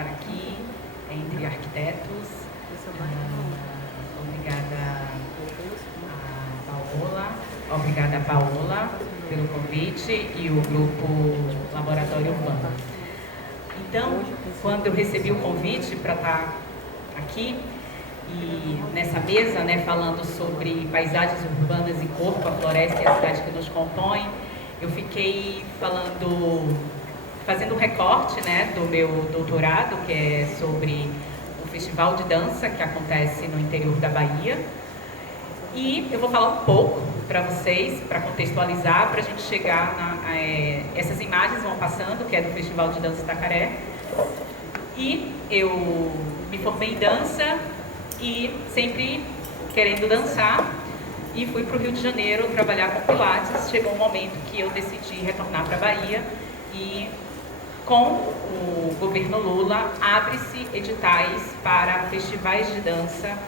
estar aqui entre arquitetos. Obrigada a Paola pelo convite e o grupo Laboratório Urbano. Então, quando eu recebi o convite para estar aqui e nessa mesa, né, falando sobre paisagens urbanas e corpo, a floresta e a cidade que nos compõe, eu fiquei fazendo um recorte, né, do meu doutorado, que é sobre o festival de dança que acontece no interior da Bahia. E eu vou falar um pouco para vocês, para contextualizar, para a gente chegar essas imagens vão passando, que é do Festival de Dança Itacaré. E eu me formei em dança e sempre querendo dançar, e fui para o Rio de Janeiro trabalhar com Pilates. Chegou um momento que eu decidi retornar para a Bahia e, com o governo Lula, abre-se editais para festivais de dança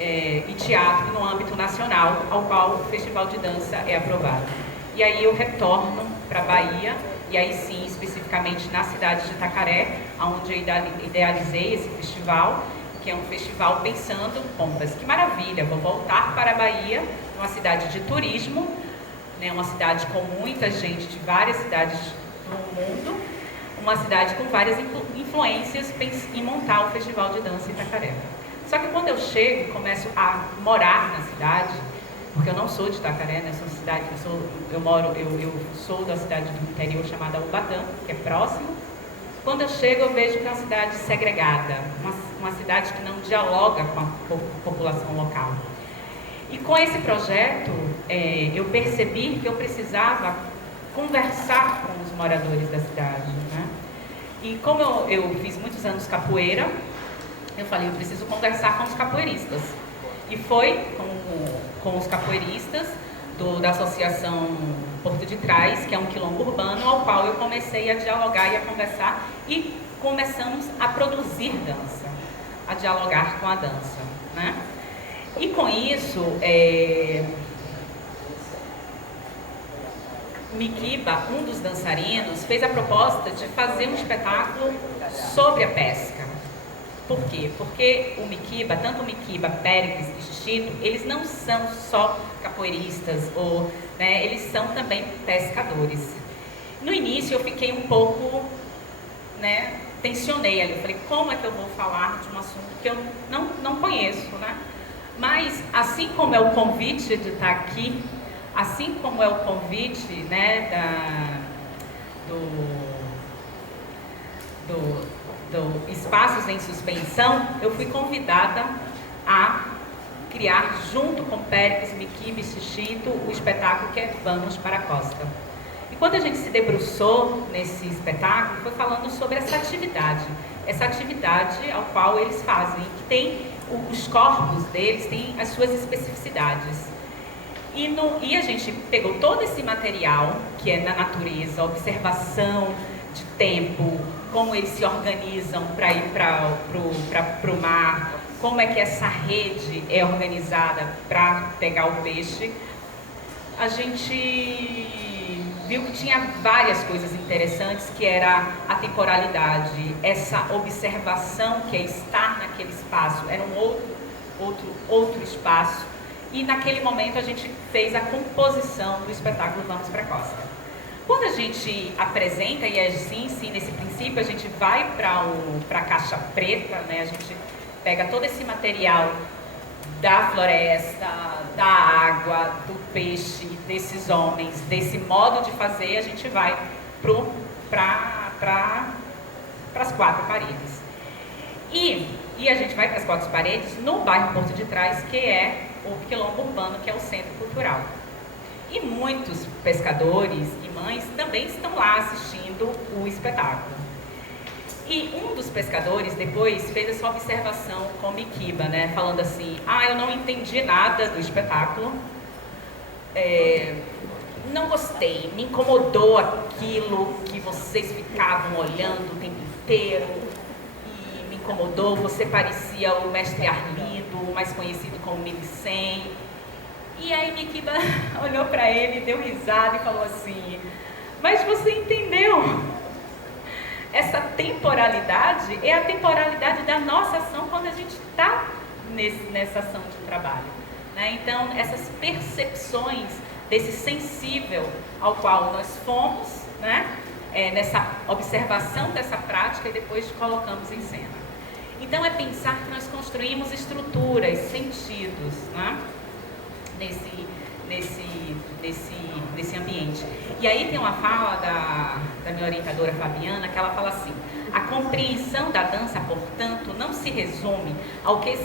e teatro no âmbito nacional, ao qual o Festival de Dança é aprovado. E aí eu retorno para a Bahia, e aí sim, especificamente na cidade de Itacaré, onde eu idealizei esse festival, que é um festival pensando, mas que maravilha, vou voltar para a Bahia, uma cidade de turismo, né, uma cidade com muita gente de várias cidades do mundo, uma cidade com várias influências em montar o Festival de Dança em Itacaré. Só que quando eu chego e começo a morar na cidade, porque eu não sou de Itacaré, né? Eu sou da cidade do interior chamada Ubatã, que é próximo. Quando eu chego, eu vejo que é uma cidade segregada, uma cidade que não dialoga com a população local. E com esse projeto, eu percebi que eu precisava conversar com os moradores da cidade, né? E como eu fiz muitos anos capoeira, eu falei, eu preciso conversar com os capoeiristas. E foi com os capoeiristas da Associação Porto de Trás, que é um quilombo urbano, ao qual eu comecei a dialogar e a conversar, e começamos a produzir dança, a dialogar com a dança, né? E com isso, Miquiba, um dos dançarinos, fez a proposta de fazer um espetáculo sobre a pesca. Por quê? Porque o Miquiba, tanto o Miquiba, Péricles e Xixito, eles não são só capoeiristas, né, eles são também pescadores. No início eu fiquei um pouco, né, tensionei ali, eu falei, como é que eu vou falar de um assunto que eu não conheço, né? Mas, assim como é o convite de estar aqui, assim como é o convite, né, do Espaços em Suspensão, eu fui convidada a criar, junto com Péricles, Miquiba e Xixito, o espetáculo que é Vamos para a Costa. E quando a gente se debruçou nesse espetáculo, foi falando sobre essa atividade ao qual eles fazem, que tem os corpos deles, têm as suas especificidades. E a gente pegou todo esse material, que é na natureza, observação de tempo, como eles se organizam para ir para o mar, como é que essa rede é organizada para pegar o peixe. A gente viu que tinha várias coisas interessantes, que era a temporalidade, essa observação, que é estar naquele espaço, era um outro espaço. E naquele momento a gente fez a composição do espetáculo Vamos para a Costa. Quando a gente apresenta, e assim, sim, nesse princípio, a gente vai para a caixa preta, né? A gente pega todo esse material da floresta, da água, do peixe, desses homens, desse modo de fazer, a gente vai para as 4 paredes. E a gente vai para as 4 paredes no bairro Porto de Trás, que é o quilombo urbano, que é o centro cultural. E muitos pescadores e mães também estão lá assistindo o espetáculo. E um dos pescadores depois fez essa observação com o Miquiba, né? Falando assim, eu não entendi nada do espetáculo, não gostei, me incomodou aquilo que vocês ficavam olhando o tempo inteiro, e me incomodou, você parecia o mestre Arlindo, mais conhecido como Milicem. E aí Miquiba olhou para ele, deu risada e falou assim, mas você entendeu? essa temporalidade é a temporalidade da nossa ação quando a gente está nessa ação de trabalho, né? Então, essas percepções desse sensível ao qual nós fomos, né? Nessa observação dessa prática e depois colocamos em cena. Então, é pensar que nós construímos estruturas, sentidos, né? Nesse ambiente. E aí tem uma fala da minha orientadora Fabiana, que ela fala assim: a compreensão da dança, portanto, não se resume ao que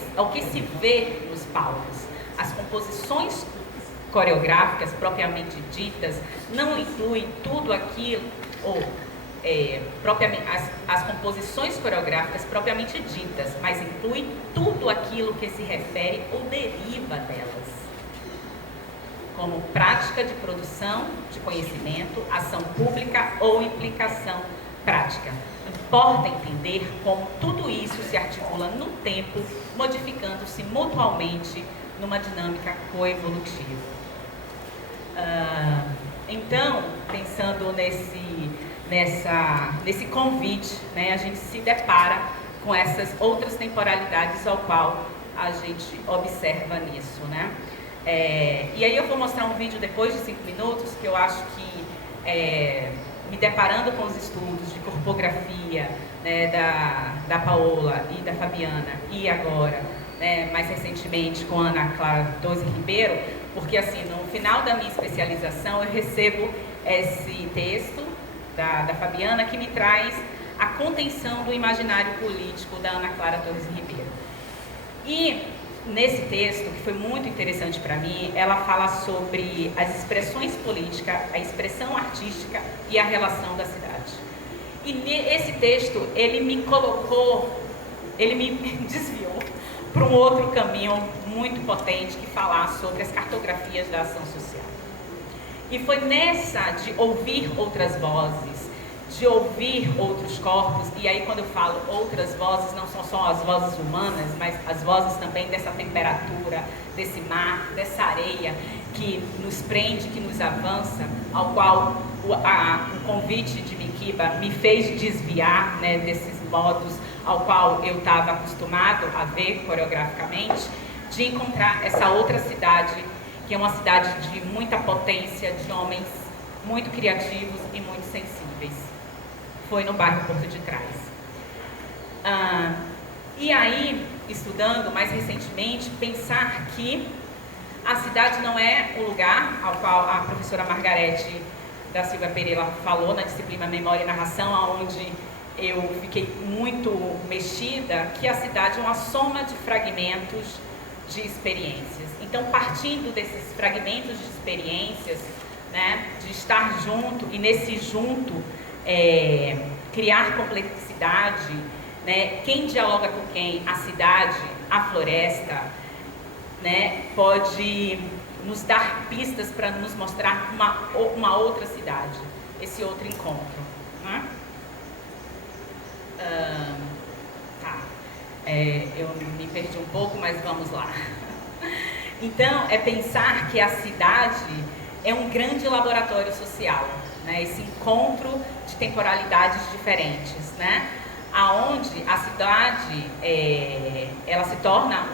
se vê nos palcos. As composições coreográficas propriamente ditas não incluem tudo aquilo, propriamente, as composições coreográficas propriamente ditas, mas incluem tudo aquilo que se refere ou deriva delas, como prática de produção de conhecimento, ação pública ou implicação prática. Importa entender como tudo isso se articula no tempo, modificando-se mutualmente numa dinâmica coevolutiva. Então, pensando nesse convite, né, a gente se depara com essas outras temporalidades ao qual a gente observa nisso, né? E aí eu vou mostrar um vídeo depois de 5 minutos que eu acho que, me deparando com os estudos de corpografia, né, da Paola e da Fabiana, e agora, né, mais recentemente com a Ana Clara Doze Ribeiro, porque assim, no final da minha especialização eu recebo esse texto da Fabiana que me traz a contenção do imaginário político da Ana Clara Torres Ribeiro. E nesse texto, que foi muito interessante para mim, ela fala sobre as expressões políticas, a expressão artística e a relação da cidade. E esse texto, ele me desviou para um outro caminho muito potente, que falar sobre as cartografias da ação social. E foi nessa de ouvir outras vozes, de ouvir outros corpos, e aí quando eu falo outras vozes, não são só as vozes humanas, mas as vozes também dessa temperatura, desse mar, dessa areia que nos prende, que nos avança, ao qual o convite de Mikiba me fez desviar, né, desses modos ao qual eu estava acostumado a ver coreograficamente, de encontrar essa outra cidade, que é uma cidade de muita potência, de homens muito criativos e muito sensíveis. Foi no bairro Porto de Trás. E aí, estudando mais recentemente, pensar que a cidade não é o lugar ao qual a professora Margarete da Silva Pereira falou na disciplina Memória e Narração, onde eu fiquei muito mexida, que a cidade é uma soma de fragmentos de experiências. Então, partindo desses fragmentos de experiências, né, de estar junto, e nesse junto criar complexidade, né, quem dialoga com quem, a cidade, a floresta, né, pode nos dar pistas para nos mostrar uma outra cidade, esse outro encontro, né? Eu me perdi um pouco, mas vamos lá. Então, é pensar que a cidade é um grande laboratório social, né? Esse encontro de temporalidades diferentes, né? Aonde a cidade ela se torna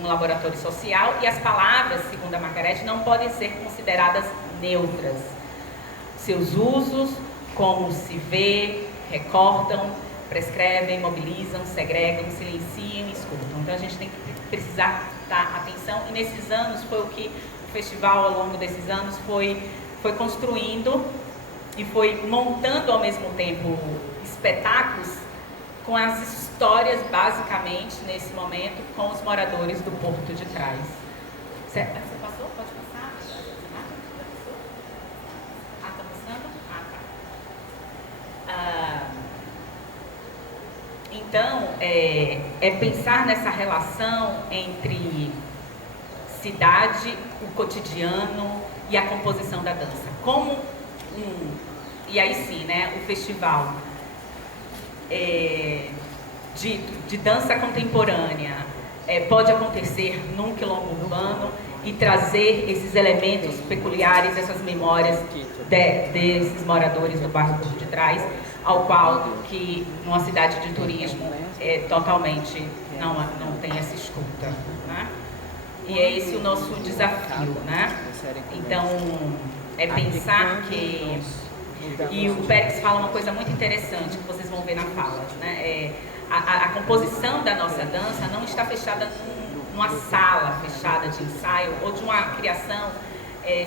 um laboratório social, e as palavras, segundo a Margarete, não podem ser consideradas neutras. Seus usos, como se vê, recortam, prescrevem, mobilizam, segregam, silenciam e escutam. Então a gente tem que precisar dar atenção, e nesses anos foi o que o festival, ao longo desses anos, foi construindo e foi montando ao mesmo tempo espetáculos com as histórias, basicamente, nesse momento, com os moradores do Porto de Trás. Você passou? Pode passar? Está passando? Tá. Então, é pensar nessa relação entre cidade, o cotidiano e a composição da dança. E aí sim, né, o festival de dança contemporânea pode acontecer num quilombo urbano e trazer esses elementos peculiares, essas memórias desses moradores do bairro Porto de Trás, ao qual que numa cidade de turismo totalmente não tem essa escuta, né? E é esse o nosso desafio, né? Então, é pensar que... E o Pérez fala uma coisa muito interessante que vocês vão ver na fala, né? A composição da nossa dança não está fechada numa sala fechada de ensaio ou de uma criação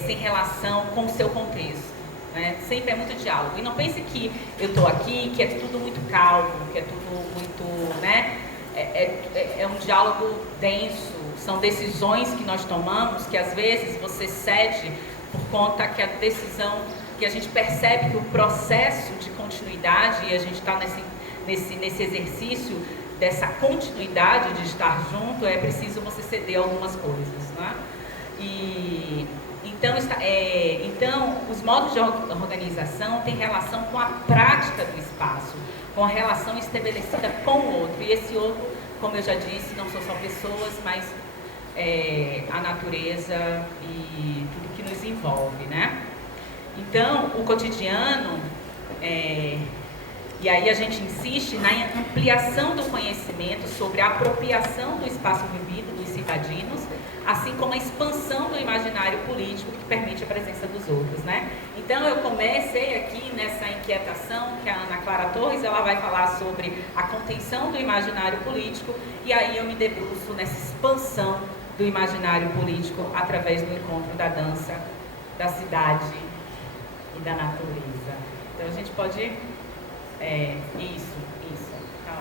sem relação com o seu contexto, né? Sempre é muito diálogo. E não pense que eu estou aqui, que é tudo muito calmo, que é tudo muito, né? É um diálogo denso, são decisões que nós tomamos que às vezes você cede por conta que a decisão, que a gente percebe que o processo de continuidade, e a gente está nesse exercício dessa continuidade de estar junto, é preciso você ceder algumas coisas, né? E então, os modos de organização têm relação com a prática do espaço, com a relação estabelecida com o outro. E esse outro, como eu já disse, não são só pessoas, mas a natureza e tudo que nos envolve, né? Então, o cotidiano, e aí a gente insiste na ampliação do conhecimento sobre a apropriação do espaço vivido dos cidadinos, assim como a expansão do imaginário político que permite a presença dos outros, né? Então, eu comecei aqui nessa inquietação que a Ana Clara Torres, ela vai falar sobre a contenção do imaginário político, e aí eu me debruço nessa expansão do imaginário político através do encontro da dança, da cidade e da natureza. Então, a gente pode... isso. Tá.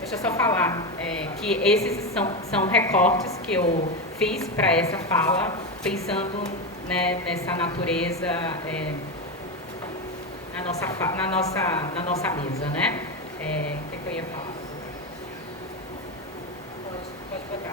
Deixa eu só falar que esses são recortes que eu fiz para essa fala, pensando, né, nessa natureza na nossa mesa, né? O que eu ia falar? Pode botar.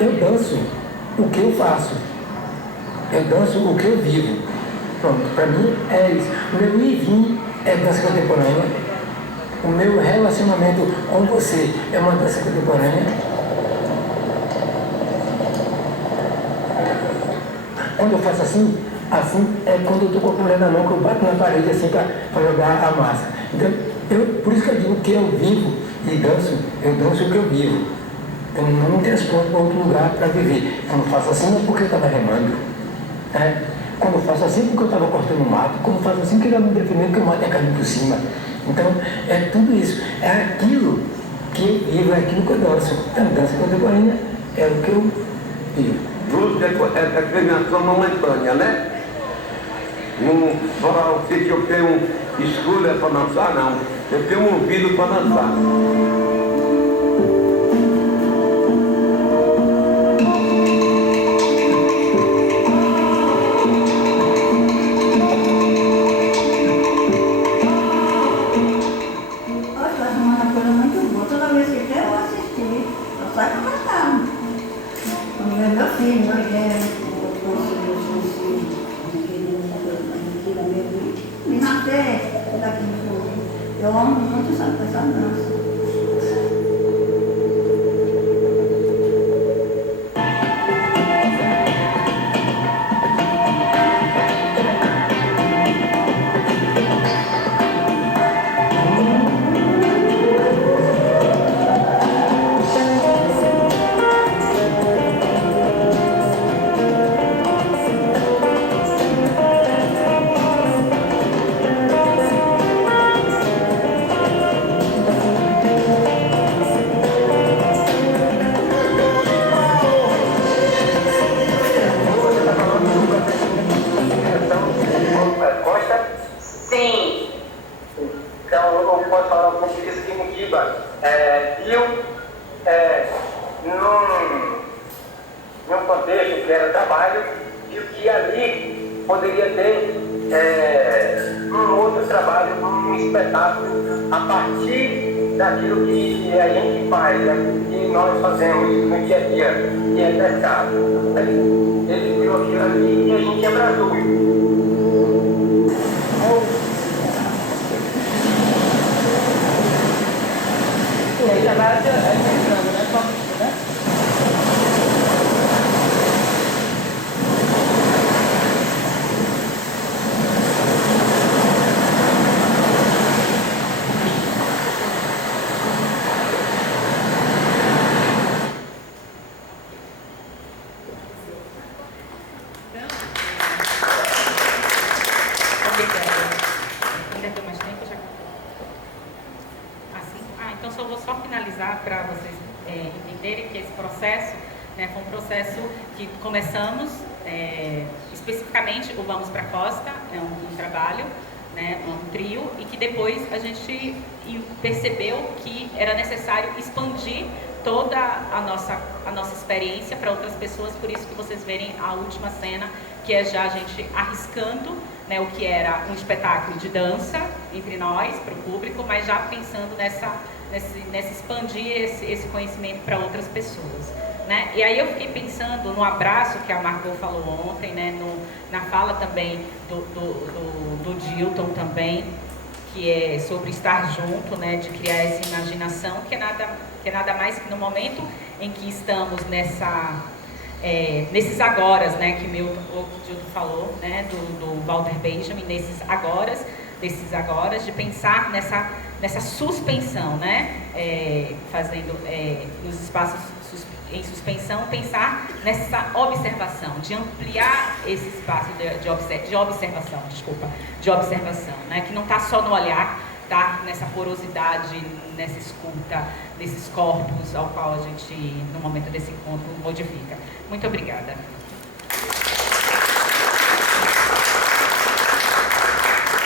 Eu danço o que eu faço, eu danço o que eu vivo. Pronto, para mim é isso. O meu ir e vir é dança contemporânea, o meu relacionamento com você é uma dança contemporânea. Quando eu faço assim é quando eu estou com a colher na mão, que eu bato na parede assim para jogar a massa. Então, por isso que eu digo que eu vivo e danço, eu danço o que eu vivo. Eu não transporto para outro lugar para viver. Quando eu faço assim não é porque eu estava remando. Quando eu faço assim é porque eu estava cortando o mato. Quando eu faço assim porque eu estava me defendendo que o mato ia cair por cima. Então, é tudo isso. É aquilo que eu vivo, é aquilo que eu danço. Então, dança contemporânea é o que eu vivo. Música é premiação momentânea, né? Não falar o que eu tenho escolha para dançar, não. Eu tenho um ouvido para dançar. Eu amo muito essa dança. Num contexto que era trabalho, e o que ali poderia ter um outro trabalho, um espetáculo, a partir daquilo que a gente faz, daquilo que nós fazemos no dia a dia, que é pescar. Ele viu aquilo ali e a gente abraçou. E aí já vai entrando, né? Só, né? Então, só vou finalizar para vocês entenderem que esse processo, né, foi um processo que começamos especificamente o Vamos para a Costa, é um trabalho, né, um trio, e que depois a gente percebeu que era necessário expandir toda a nossa experiência para outras pessoas, por isso que vocês verem a última cena, que é já a gente arriscando, né, o que era um espetáculo de dança entre nós, para o público, mas já pensando nesse expandir esse conhecimento para outras pessoas, né? E aí eu fiquei pensando no abraço que a Margot falou ontem, né, na fala também do Dilton também, que é sobre estar junto, né, de criar essa imaginação, que é nada mais que no momento em que estamos nesses agoras, né, que o Dilton falou, né, do Walter Benjamin, desses agoras, de pensar nessa suspensão, né, fazendo nos espaços em suspensão, pensar nessa observação, de ampliar esse espaço de observação, né, que não está só no olhar, está nessa porosidade, nessa escuta, desses corpos ao qual a gente, no momento desse encontro, modifica. Muito obrigada.